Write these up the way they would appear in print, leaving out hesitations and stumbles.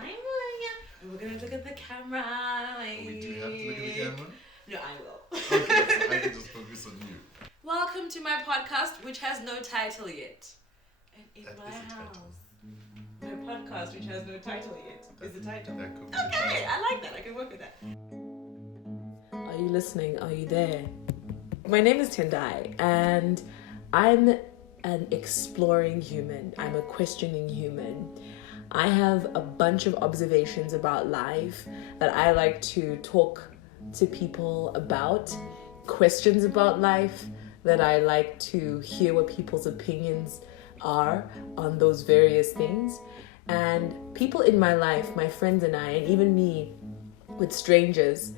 Hi, Munya. And we're going to look at the camera. We do have to look at the camera? No, I will. Okay, so I can just focus on you. Welcome to my podcast, which has no title yet. And in That my is a house, title. my podcast, which has no title yet, is the title. That could be the Okay, title. I like that. I can work with that. Are you listening? Are you there? My name is Tendai, and I'm an exploring human. I'm a questioning human. I have a bunch of observations about life that I like to talk to people about, questions about life that I like to hear what people's opinions are on those various things. And people in my life, my friends and I, and even me with strangers,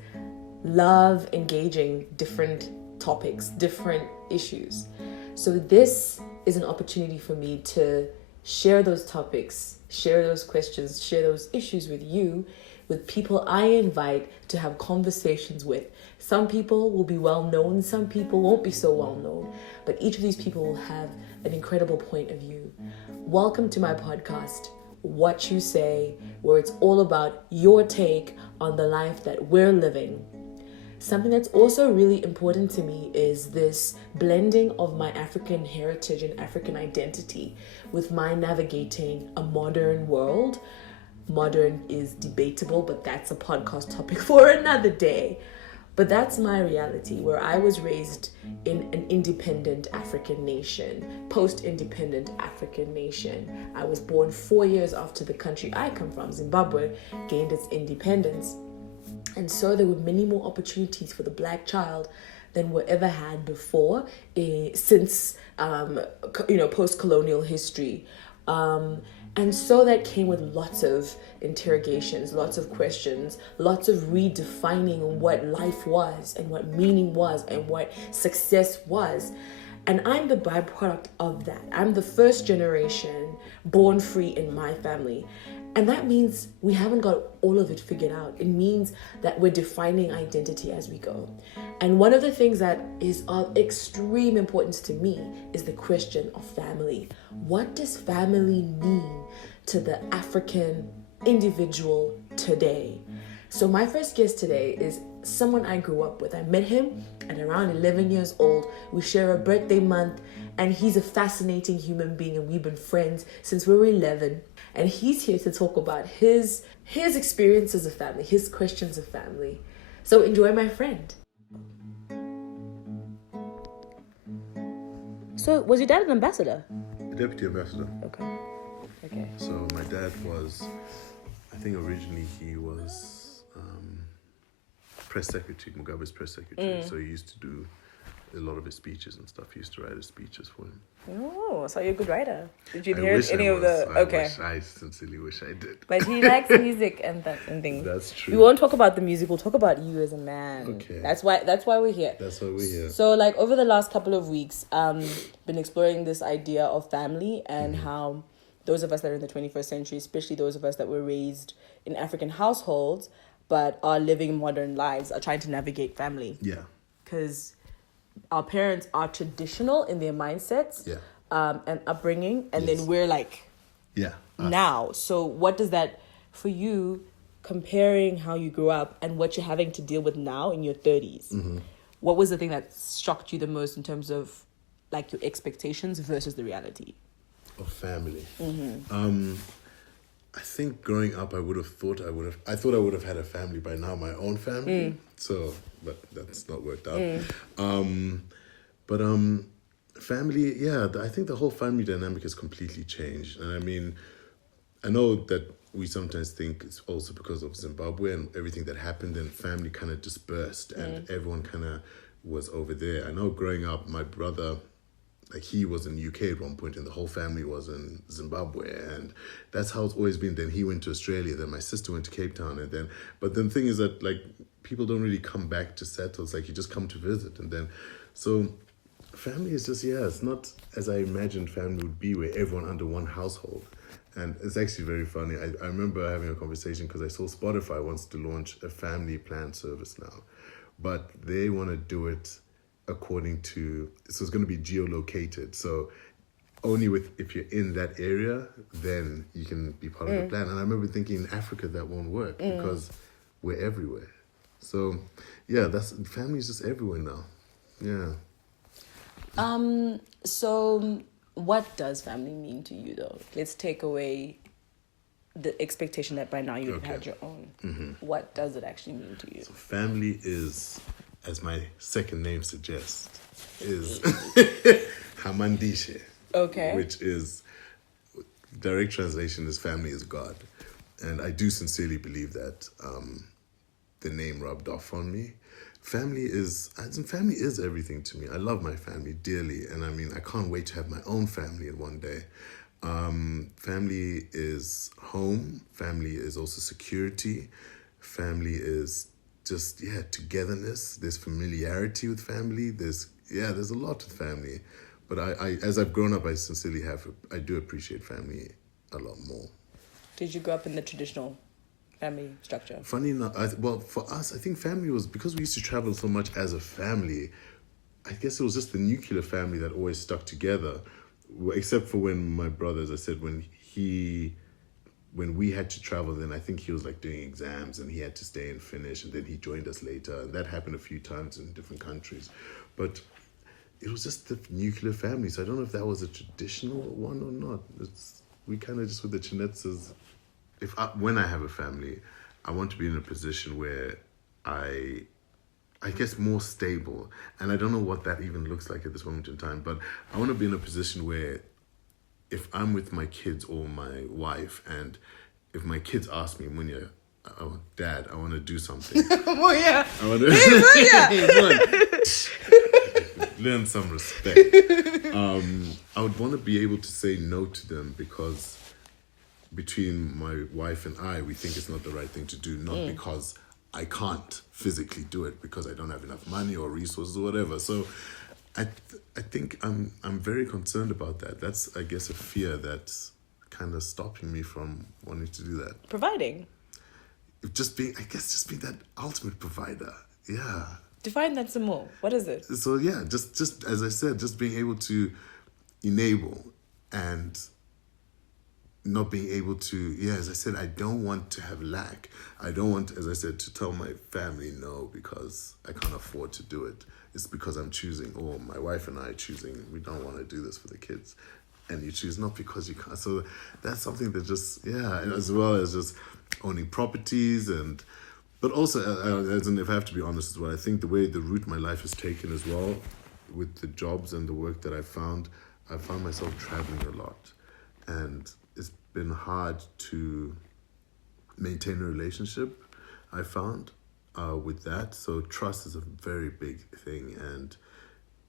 love engaging different topics, different issues. So this is an opportunity for me to share those topics, share those questions, share those issues with you, with people I invite to have conversations with. Some people will be well known, some people won't be so well known, but each of these people will have an incredible point of view. Welcome to my podcast, What You Say, where it's all about your take on the life that we're living. Something that's also really important to me is this blending of my African heritage and African identity with my navigating a modern world. Modern is debatable, but that's a podcast topic for another day. But that's my reality, where I was raised in an independent African nation, post-independent African nation. I was born 4 years after the country I come from, Zimbabwe, gained its independence. And so there were many more opportunities for the black child than were ever had before, since post-colonial history. And so that came with lots of interrogations, lots of questions, lots of redefining what life was and what meaning was and what success was. And I'm the byproduct of that. I'm the first generation born free in my family. And that means we haven't got all of it figured out. It means that we're defining identity as we go. And one of the things that is of extreme importance to me is the question of family. What does family mean to the African individual today? So my first guest today is someone I grew up with. I met him at around 11 years old. We share a birthday month, and he's a fascinating human being, and we've been friends since we were 11. And he's here to talk about his experiences of family, his questions of family. So enjoy, my friend. So was your dad an ambassador? A deputy ambassador. Okay. So my dad was, I think originally he was press secretary, Mugabe's press secretary. So he used to do a lot of his speeches and stuff. He used to write his speeches for him. Oh, so you're a good writer. Did you I hear wish any I of the? was. I sincerely wish I did. But he likes music and things. That's true. We won't talk about the music. We'll talk about you as a man. Okay. That's why we're here. That's why we're here. So, like, over the last couple of weeks, been exploring this idea of family and how those of us that are in the 21st century, especially those of us that were raised in African households but are living modern lives, are trying to navigate family. Yeah. Because our parents are traditional in their mindsets. Yeah. And upbringing, and Yes. then we're like Yeah. now. So what does that, for you, comparing how you grew up and what you're having to deal with now in your 30s? What was the thing that shocked you the most in terms of like your expectations versus the reality? Of family. I think growing up, I thought I would have had a family by now, my own family. So, but that's not worked out. Family, yeah, I think the whole family dynamic has completely changed. And I mean, I know that we sometimes think it's also because of Zimbabwe and everything that happened, and family kind of dispersed and everyone kind of was over there. I know growing up, my brother, like, he was in UK at one point and the whole family was in Zimbabwe, and that's how it's always been. Then he went to Australia, then my sister went to Cape Town, but then the thing is that, like, people don't really come back to settle. It's like you just come to visit, and then so family is just, it's not as I imagined family would be, where everyone under one household. And it's actually very funny. I remember having a conversation because I saw Spotify wants to launch a family plan service now, but they want to do it according to, so it's going to be geolocated. So only if you're in that area, then you can be part of the plan. And I remember thinking in Africa that won't work because we're everywhere. So, yeah, family is just everywhere now. Yeah. So what does family mean to you, though? Let's take away the expectation that by now you've had your own. What does it actually mean to you? So family is, as my second name suggests, is Hamandishe. Okay. Which is, direct translation is family is God. And I do sincerely believe that the name rubbed off on me. Family is everything to me. I love my family dearly. And I mean, I can't wait to have my own family in one day. Family is home. Family is also security. Family is just, togetherness. There's familiarity with family. There's a lot with family. But I as I've grown up, I do appreciate family a lot more. Did you grow up in the traditional family structure? Funny enough, for us, I think family was, because we used to travel so much as a family, I guess it was just the nuclear family that always stuck together, except for when my brother, as I said, when we had to travel, then I think he was like doing exams and he had to stay and finish, and then he joined us later. And that happened a few times in different countries. But it was just the nuclear family. So I don't know if that was a traditional one or not. We kind of just, with the Chinetzes, when I have a family, I want to be in a position where I guess more stable. And I don't know what that even looks like at this moment in time, but I want to be in a position where if I'm with my kids or my wife, and if my kids ask me, Munya, Dad, I want to do something. Munya! I want to... learn some respect. I would want to be able to say no to them, because between my wife and I, we think it's not the right thing to do, not because I can't physically do it, because I don't have enough money or resources or whatever. So I think I'm very concerned about that. That's, I guess, a fear that's kind of stopping me from wanting to do that. Providing? Just being that ultimate provider. Yeah. Define that some more. What is it? So yeah, just as I said, just being able to enable, and not being able to, as I said, I don't want to have lack. I don't want, as I said, to tell my family no because I can't afford to do it. It's because I'm choosing, or my wife and I are choosing, we don't want to do this for the kids. And you choose not because you can't. So that's something that just, and as well as just owning properties, but also, if I have to be honest as well, I think the route my life has taken as well, with the jobs and the work that I found myself traveling a lot. And it's been hard to maintain a relationship, I found, with that. So trust is a very big thing. And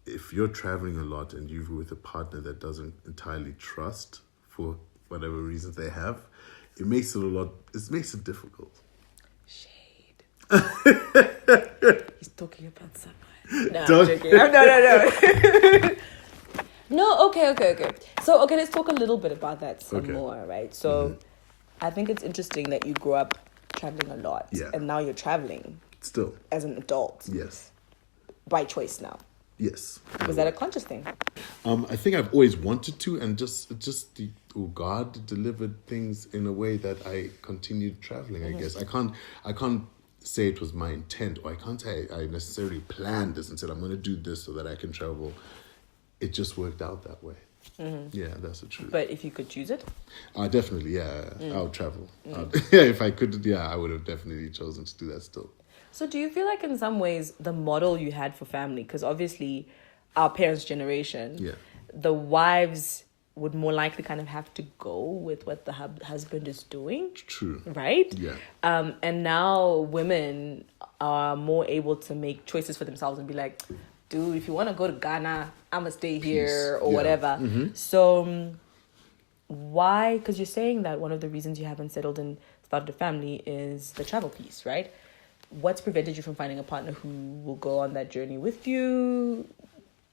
if you're traveling a lot and you're with a partner that doesn't entirely trust, for whatever reasons they have, it makes it difficult. He's talking about someone. No, I'm joking. No. No, okay. So, let's talk a little bit about that some more, right? So, I think it's interesting that you grew up traveling a lot. Yeah. And now you're traveling. Still. As an adult. Yes. By choice now. Yes. Was that a conscious thing? I think I've always wanted to, and God delivered things in a way that I continued traveling, I guess. I can't say it was my intent, or I can't say I necessarily planned this and said I'm going to do this so that I can travel. It just worked out that way. Yeah, that's the truth. But if you could choose it? Definitely, I would travel. If I could, I would have definitely chosen to do that still. So do you feel like in some ways the model you had for family, because obviously our parents' generation, the wives would more likely kind of have to go with what the husband is doing. True. Right? Yeah. And now women are more able to make choices for themselves and be like, dude, if you want to go to Ghana, I'm going to stay here or whatever. So why? Because you're saying that one of the reasons you haven't settled and started a family is the travel piece, right? What's prevented you from finding a partner who will go on that journey with you?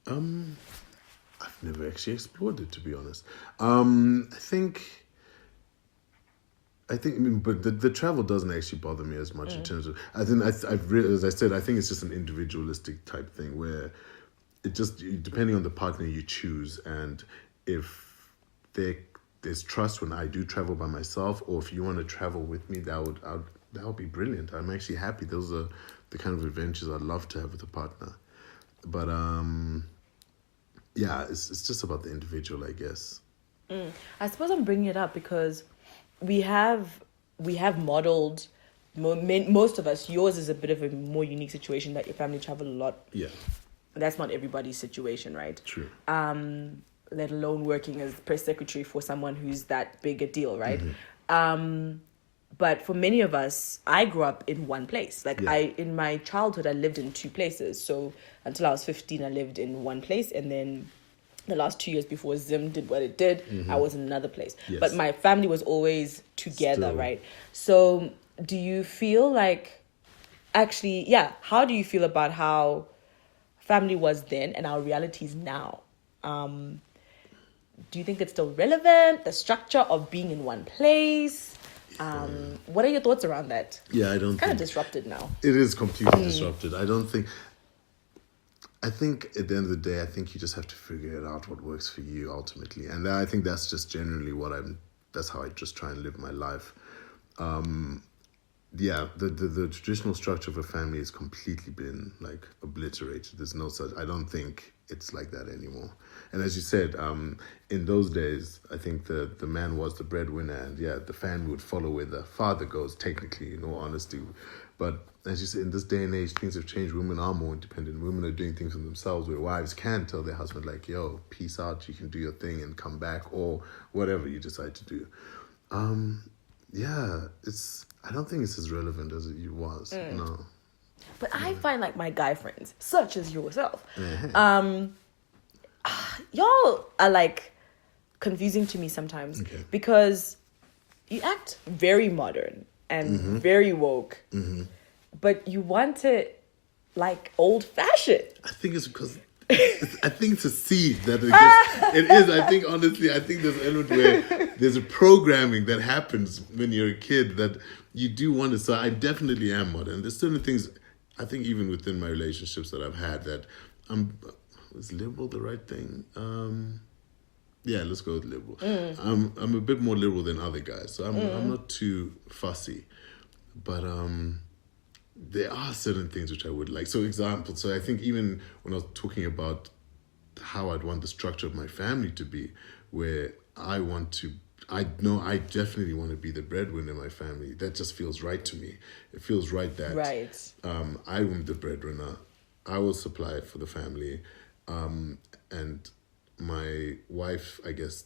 I've never actually explored it, to be honest. I think, but the travel doesn't actually bother me as much in terms of. I think as I said, I think it's just an individualistic type thing where it just, depending on the partner you choose, and if there's trust when I do travel by myself, or if you want to travel with me, that would be brilliant. I'm actually happy. Those are the kind of adventures I'd love to have with a partner. But yeah, it's just about the individual, I guess. I suppose I'm bringing it up because we have modeled, most of us, yours is a bit of a more unique situation that your family travel a lot. Yeah. That's not everybody's situation, right? True. Let alone working as press secretary for someone who's that big a deal, right? But for many of us, I grew up in one place. In my childhood, I lived in two places. So until I was 15, I lived in one place. And then the last 2 years before Zim did what it did, I was in another place. Yes. But my family was always together, right? So do you feel like, actually, how do you feel about how family was then and our reality is now? Do you think it's still relevant? The structure of being in one place? What are your thoughts around that? Yeah, I don't It's kind of disrupted now. It is completely disrupted. I think at the end of the day, I think you just have to figure it out what works for you ultimately. And I think that's just generally that's how I just try and live my life. The traditional structure of a family has completely been like obliterated. There's no such, I don't think it's like that anymore. And as you said, in those days, I think the man was the breadwinner, and the family would follow where the father goes, technically, in all honesty. But as you said, in this day and age, things have changed. Women are more independent. Women are doing things for themselves, where wives can tell their husband, like, yo, peace out, you can do your thing and come back, or whatever you decide to do. I don't think it's as relevant as it was. No. But I find like my guy friends, such as yourself, y'all are like confusing to me sometimes because you act very modern and very woke, but you want it like old fashioned. I think it's because I think it's a seed that it is. I think honestly, there's an element where there's a programming that happens when you're a kid that you do want to. So I definitely am modern. There's certain things I think even within my relationships that I've had that is liberal the right thing? Let's go with liberal. I'm a bit more liberal than other guys, so I'm not too fussy. But there are certain things which I would like. So I think even when I was talking about how I'd want the structure of my family to be, where I know I definitely want to be the breadwinner in my family. That just feels right to me. It feels right that I'm the breadwinner. I will supply it for the family. And my wife, I guess,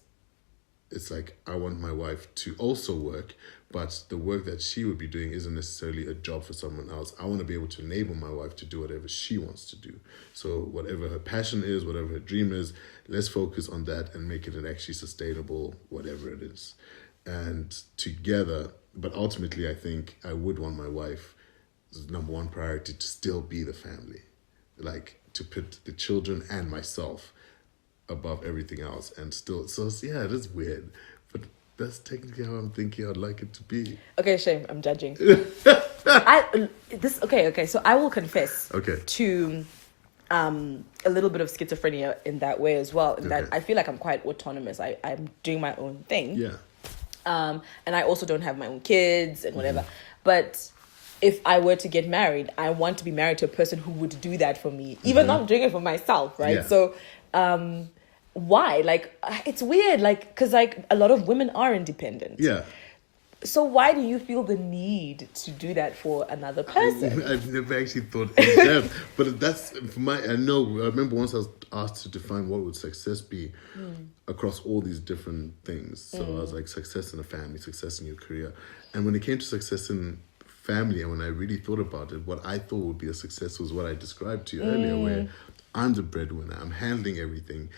it's like I want my wife to also work, but the work that she would be doing isn't necessarily a job for someone else. I want to be able to enable my wife to do whatever she wants to do. So whatever her passion is, whatever her dream is, let's focus on that and make it an actually sustainable whatever it is. And together, but ultimately I think I would want my wife's number one priority to still be the family. Like to put the children and myself above everything else, and still, so yeah, it is weird, but that's technically how I'm thinking I'd like it to be. Okay, shame, I'm judging. So I will confess to a little bit of schizophrenia in that way as well, in that I feel like I'm quite autonomous. I'm doing my own thing. Yeah. And I also don't have my own kids and whatever. But if I were to get married, I want to be married to a person who would do that for me, even though I'm doing it for myself, right? Yeah. So, why? Like, it's weird, like, because like a lot of women are independent. Yeah. So why do you feel the need to do that for another person? I've never actually thought in depth, but that's I remember once I was asked to define what would success be across all these different things. So I was like, success in a family, success in your career. And when it came to success in family, and when I really thought about it, what I thought would be a success was what I described to you earlier, where I'm the breadwinner, I'm handling everything,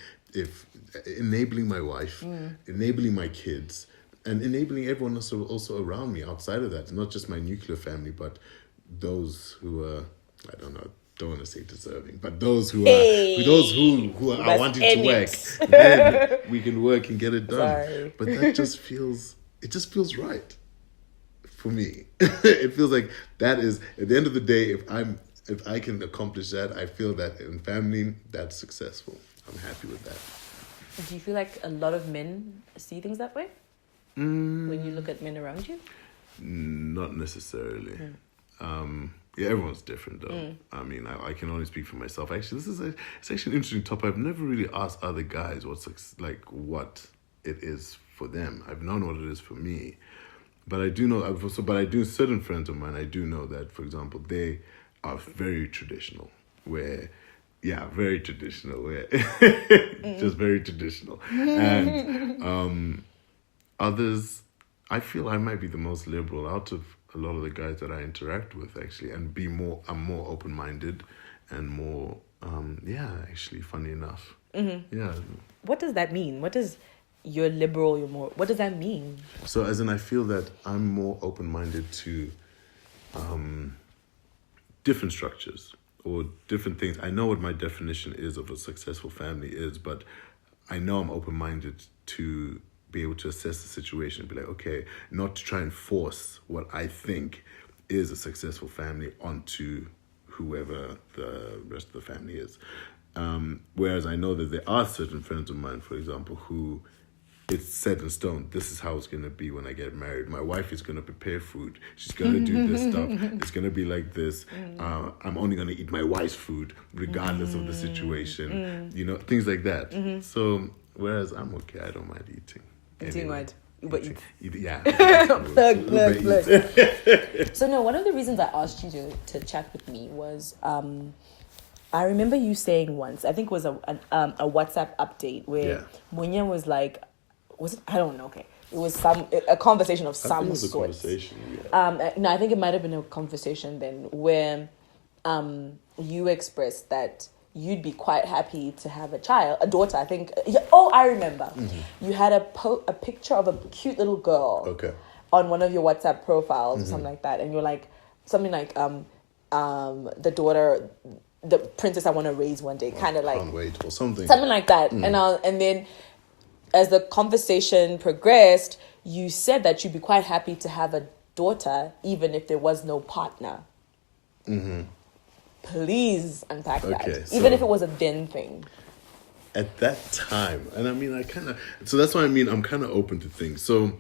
enabling my wife, enabling my kids, and enabling everyone also around me outside of that. Not just my nuclear family, but those who are, I don't want to say deserving, but those who are wanting to work, then we can work and get it done. Sorry. But that just feels right for me. It feels like that is, at the end of the day, if I can accomplish that, I feel that in family, that's successful. I'm happy with that. Do you feel like a lot of men see things that way when you look at men around you? Not necessarily. Yeah, everyone's different though. I mean, I can only speak for myself. Actually, it's actually an interesting topic. I've never really asked other guys what it is for them. I've known what it is for me, but I do know. Certain friends of mine, I do know that, for example, they are very traditional. Very traditional. Just very traditional, and others. I feel I might be the most liberal out of a lot of the guys that I interact with, actually, and I'm more open-minded and more, actually, funny enough. Yeah. What does that mean? What does you're liberal, what does that mean? So as in, I feel that I'm more open-minded to different structures or different things. I know what my definition is of a successful family is, but I know I'm open-minded to be able to assess the situation and be like, okay, not to try and force what I think is a successful family onto whoever the rest of the family is. Whereas I know that there are certain friends of mine, for example, who it's set in stone. This is how it's going to be when I get married. My wife is going to prepare food. She's going to do this stuff. It's going to be like this. I'm only going to eat my wife's food regardless of the situation. Things like that. So, whereas I'm okay. I don't mind eating. Eating what? But yeah. Plug. So no, one of the reasons I asked you to chat with me was I remember you saying once, I think it was a WhatsApp update where Munya was like, was it? I don't know. Okay, it was a conversation of some sort. No, I think it might have been a conversation then where you expressed that you'd be quite happy to have a daughter, I think. I remember. You had a picture of a cute little girl on one of your WhatsApp profiles or something like that. And you're like, something like, the daughter, the princess I want to raise one day, kind of like. Can't wait, or something. Something like that. And then as the conversation progressed, you said that you'd be quite happy to have a daughter, even if there was no partner. Please unpack that. Even if it was a then thing. At that time, and I mean, so that's what I mean, I'm kind of open to things. So,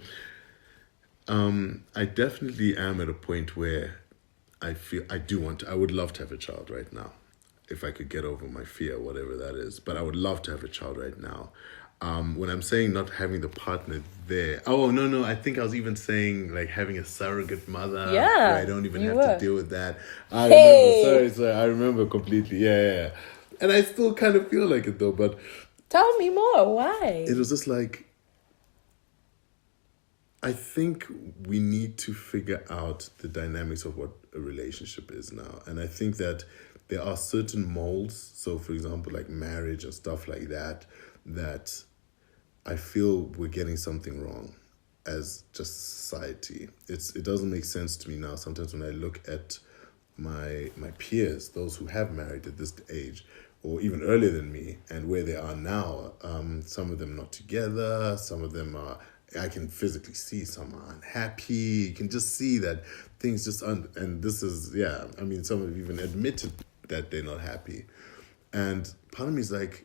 I definitely am at a point where I feel I would love to have a child right now. If I could get over my fear, whatever that is. But I would love to have a child right now. When I'm saying not having the partner there, no, I think I was even saying like having a surrogate mother. Yeah, where I don't even have to deal with that. Remember, sorry, I remember completely. Yeah. And I still kind of feel like it though, but... Tell me more, why? It was just like... I think we need to figure out the dynamics of what a relationship is now. And I think that there are certain molds, so for example, like marriage and stuff like that I feel we're getting something wrong as just society. It doesn't make sense to me now sometimes when I look at my peers, those who have married at this age, or even earlier than me, and where they are now. Some of them not together, some of them are, I can physically see some are unhappy. You can just see that things just, and this is, I mean, some have even admitted that they're not happy. And part of me is like,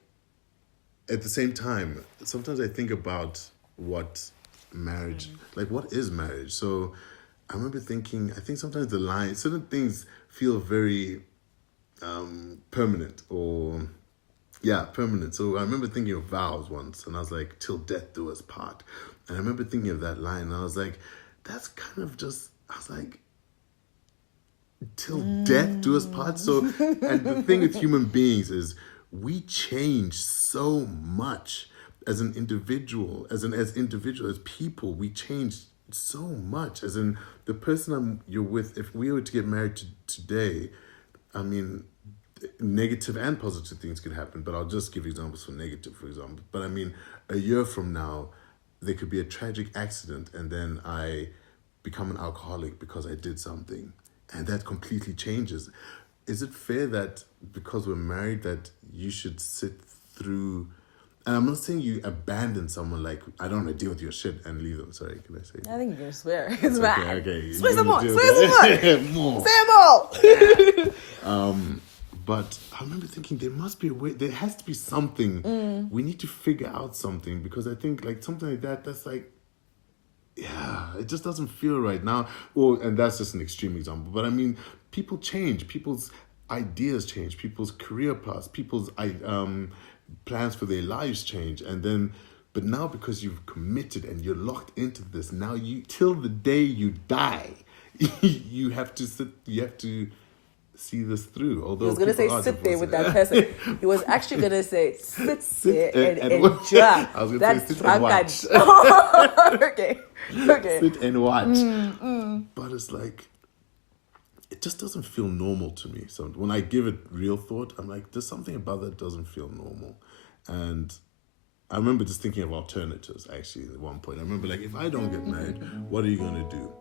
at the same time, sometimes I think about what marriage, like what is marriage? So I remember thinking, I think sometimes the line, certain things feel very permanent permanent. So I remember thinking of vows once, and I was like, till death do us part. And I remember thinking of that line, and I was like, that's kind of just, I was like, till death do us part. So, and the thing with human beings is we change so much as an individual, as people, we change so much. As in the person you're with, if we were to get married today, I mean, negative and positive things can happen, but I'll just give examples for negative, for example. But I mean, a year from now, there could be a tragic accident and then I become an alcoholic because I did something, and that completely changes. Is it fair that because we're married that you should sit through, and I'm not saying you abandon someone, like, I don't want to deal with your shit and leave them. Sorry, can I say that? I think you're gonna swear. It's bad. Okay. Swear some more. More. Say them all. But I remember thinking there must be a way, there has to be something. We need to figure out something, because I think like something like that, that's like, yeah, it just doesn't feel right now. And that's just an extreme example. But I mean, people change, people's ideas change, people's career paths, people's plans for their lives change. But now because you've committed and you're locked into this, now till the day you die, you have to see this through. Although he was going to say sit there with that person. He was actually going to say sit there and enjoy. I was going to say sit and watch. Okay. Sit and watch. But it's like, it just doesn't feel normal to me. So when I give it real thought, I'm like, there's something about that doesn't feel normal. And I remember just thinking of alternatives, actually, at one point. I remember, like, if I don't get married, what are you going to do?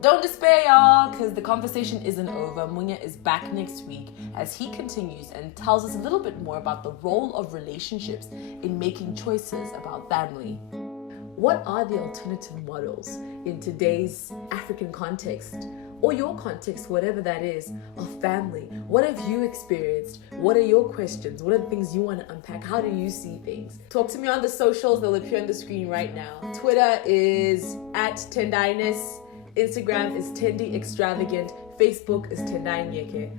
Don't despair, y'all, because the conversation isn't over. Munya is back next week as he continues and tells us a little bit more about the role of relationships in making choices about family. What are the alternative models in today's African context, or your context, whatever that is, of family? What have you experienced? What are your questions? What are the things you want to unpack? How do you see things? Talk to me on the socials. They'll appear on the screen right now. Twitter is @Tendiness. Instagram is Tendi Extravagant. Facebook is Tendai Nyeke.